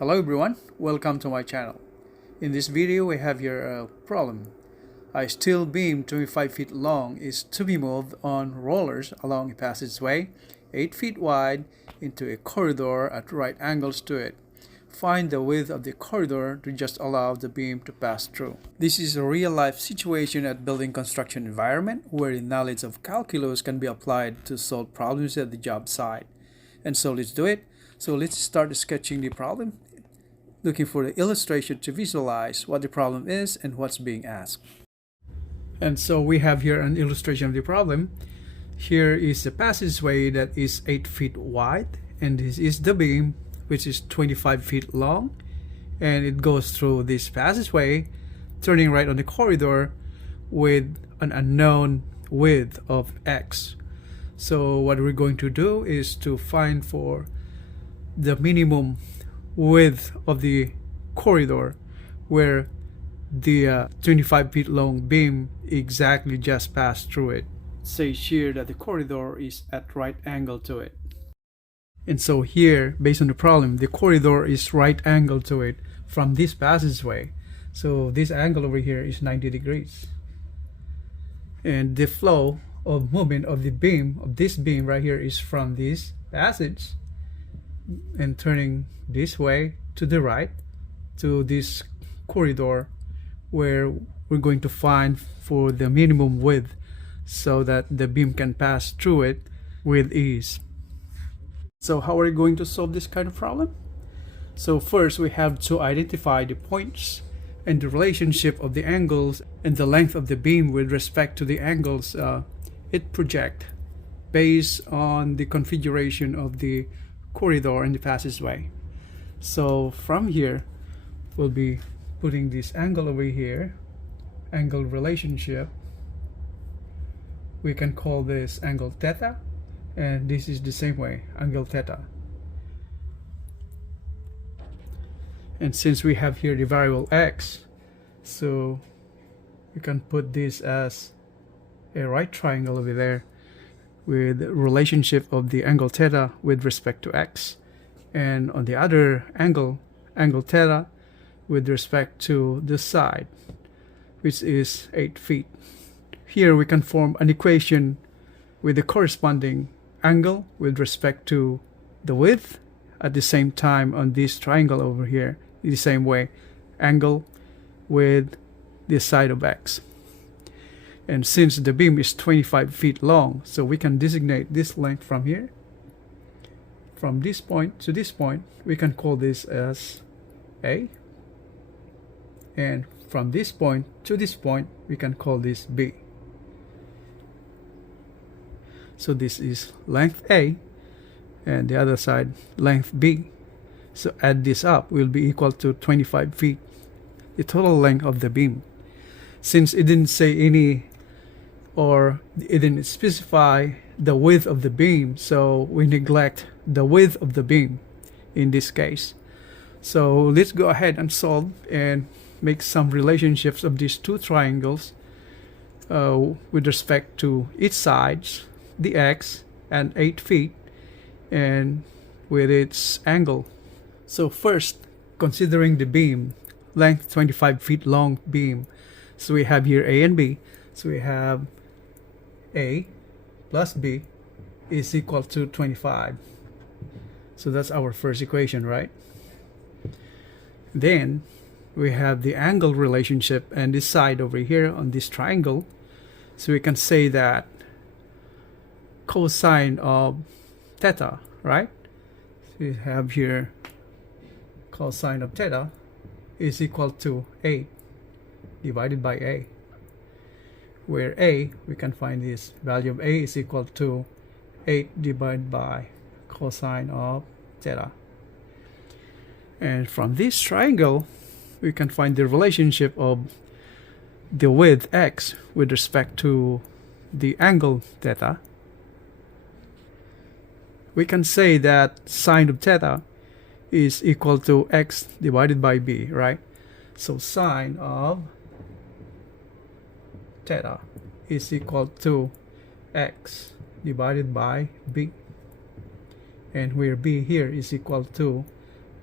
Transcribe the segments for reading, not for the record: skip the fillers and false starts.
Hello everyone, welcome to my channel. In this video we have here a problem. A steel beam 25 feet long is to be moved on rollers along a passageway 8 feet wide into a corridor at right angles to it. Find the width of the corridor to just allow the beam to pass through. This is a real-life situation at building construction environment where the knowledge of calculus can be applied to solve problems at the job site. And so let's do it. So let's start sketching the problem, looking for the illustration to visualize what the problem is and what's being asked. And so we have here an illustration of the problem. Here is the passageway that is 8 feet wide, and this is the beam which is 25 feet long, and it goes through this passageway, turning right on the corridor with an unknown width of x. So what we're going to do is to find for the minimum width of the corridor where the 25 feet long beam exactly just passed through it. Say here that the corridor is at right angle to it. And so here, based on the problem, the corridor is right angle to it from this passageway. So this angle over here is 90 degrees. And the flow of movement of the beam, of this beam right here, is from this passage and turning this way to the right to this corridor where we're going to find for the minimum width so that the beam can pass through it with ease. So how are we going to solve this kind of problem? So first we have to identify the points and the relationship of the angles and the length of the beam with respect to the angles it projects based on the configuration of the corridor and the passageway. So from here we'll be putting this angle over here, angle relationship. We can call this angle theta, and this is the same way, angle theta. And since we have here the variable x, so we can put this as a right triangle over there with the relationship of the angle theta with respect to x, and on the other angle theta with respect to the side, which is 8 feet. Here we can form an equation with the corresponding angle with respect to the width. At the same time, on this triangle over here, in the same way, angle with the side of x. And since the beam is 25 feet long, so we can designate this length from here. From this point to this point, we can call this as A. And from this point to this point, we can call this B. So this is length A, and the other side length B. So add this up will be equal to 25 feet, the total length of the beam. Since it didn't say any, or it didn't specify the width of the beam, so we neglect the width of the beam in this case. So let's go ahead and solve and make some relationships of these two triangles with respect to each sides, the x and 8 feet, and with its angle. So first, considering the beam, length 25 feet long beam, so we have here A and B. So we have A plus B is equal to 25. So that's our first equation, right? Then we have the angle relationship and this side over here on this triangle. So we can say that cosine of theta, right? So we have here cosine of theta is equal to 8 divided by A, where A, we can find this value of A is equal to 8 divided by cosine of theta. And from this triangle, we can find the relationship of the width x with respect to the angle theta. We can say that sine of theta is equal to x divided by b, right? So sine of theta is equal to x divided by b, and where b here is equal to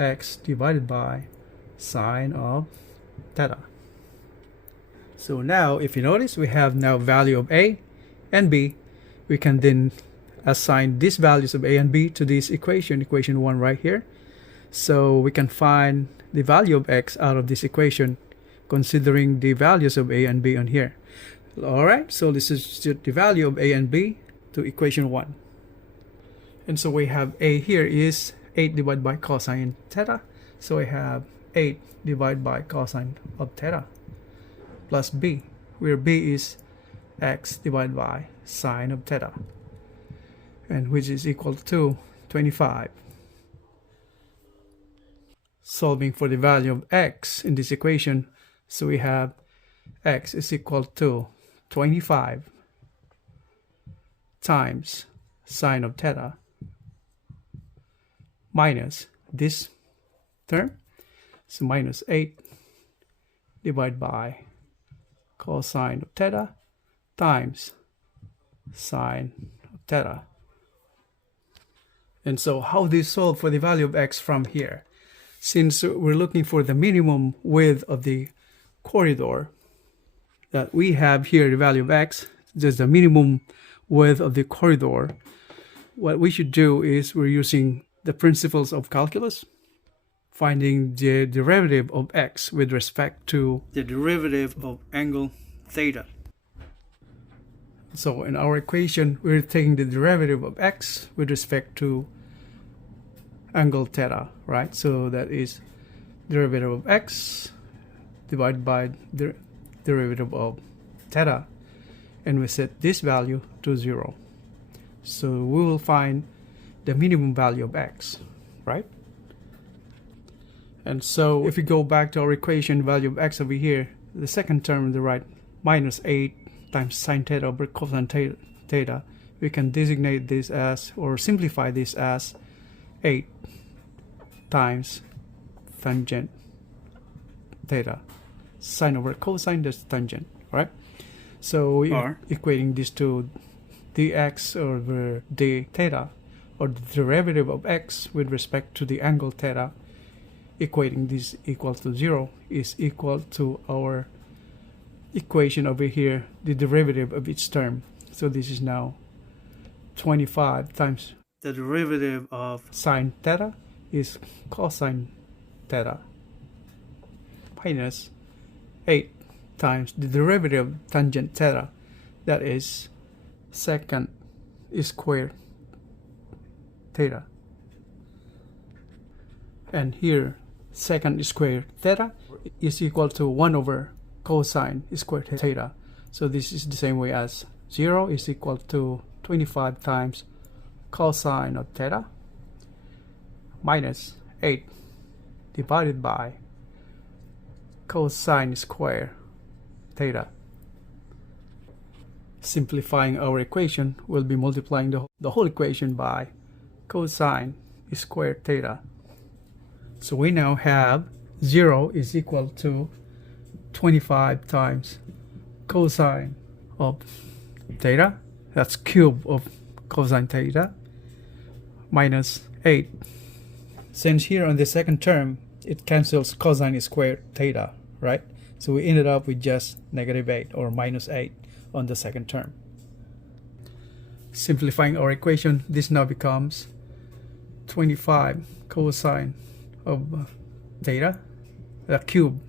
x divided by sine of theta. So now if you notice, we have now value of a and b. We can then assign these values of a and b to this equation 1 right here. So we can find the value of x out of this equation considering the values of a and b on here. Alright, so this is just the value of a and b to equation 1. And so we have a here is 8 divided by cosine theta. So we have 8 divided by cosine of theta plus b, where b is x divided by sine of theta, and which is equal to 25. Solving for the value of x in this equation, so we have x is equal to 25 times sine of theta minus this term, so minus 8 divided by cosine of theta times sine of theta. And so how do you solve for the value of x from here? Since we're looking for the minimum width of the corridor that we have here, the value of x, just the minimum width of the corridor, what we should do is we're using the principles of calculus, finding the derivative of x with respect to the derivative of angle theta. So in our equation, we're taking the derivative of x with respect to angle theta, right? So that is derivative of x divided by the derivative of theta, and we set this value to 0. So we will find the minimum value of x, right? And so if we go back to our equation, value of x over here, the second term on the right, minus 8 times sine theta over cosine theta, we can designate this as, or simplify this as 8 times tangent theta. Sine over cosine, that's tangent, right? So we are equating this to dx over d theta, or the derivative of x with respect to the angle theta, equating this equal to 0, is equal to our equation over here, the derivative of each term. So this is now 25 times the derivative of sine theta is cosine theta minus 8 times the derivative of tangent theta, that is secant squared theta. And here secant squared theta is equal to 1 over cosine squared theta. So this is the same way as 0 is equal to 25 times cosine of theta minus 8 divided by cosine squared theta. Simplifying our equation, we'll be multiplying the whole equation by cosine squared theta. So we now have 0 is equal to 25 times cosine of theta, that's cube of cosine theta, minus 8. Since here on the second term, it cancels cosine squared theta, right? So we ended up with just negative 8 or minus 8 on the second term. Simplifying our equation, this now becomes 25 cosine of theta, the cube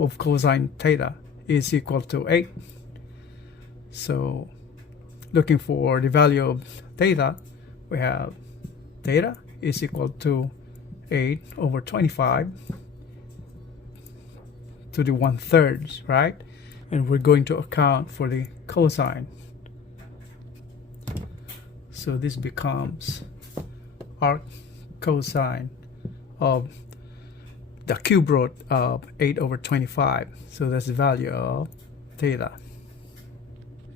of cosine theta is equal to 8. So looking for the value of theta, we have theta is equal to 8 over 25 to the 1/3, right? And we're going to account for the cosine. So this becomes arc cosine of the cube root of 8 over 25. So that's the value of theta.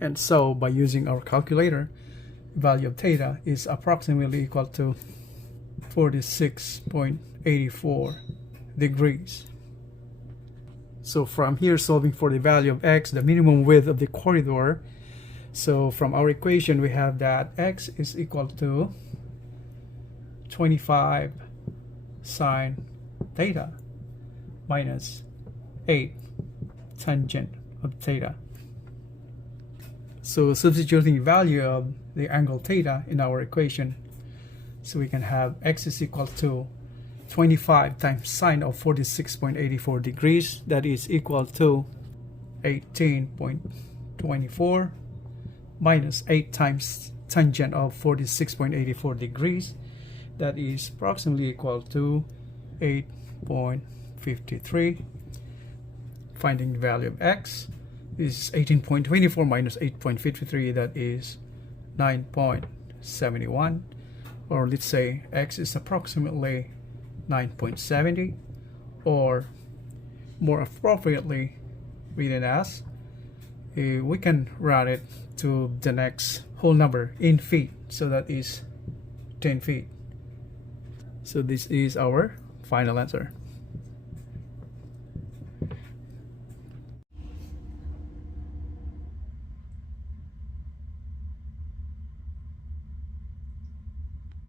And so by using our calculator, value of theta is approximately equal to 46.84 degrees. So from here, solving for the value of x, the minimum width of the corridor, so from our equation we have that x is equal to 25 sine theta minus 8 tangent of theta. So substituting value of the angle theta in our equation, so we can have x is equal to 25 times sine of 46.84 degrees, that is equal to 18.24 minus 8 times tangent of 46.84 degrees, that is approximately equal to 8.53. Finding the value of x is 18.24 minus 8.53, that is 9.71, or let's say x is approximately 9.70, or more appropriately written as, we can round it to the next whole number in feet, so that is 10 feet. So this is our final answer.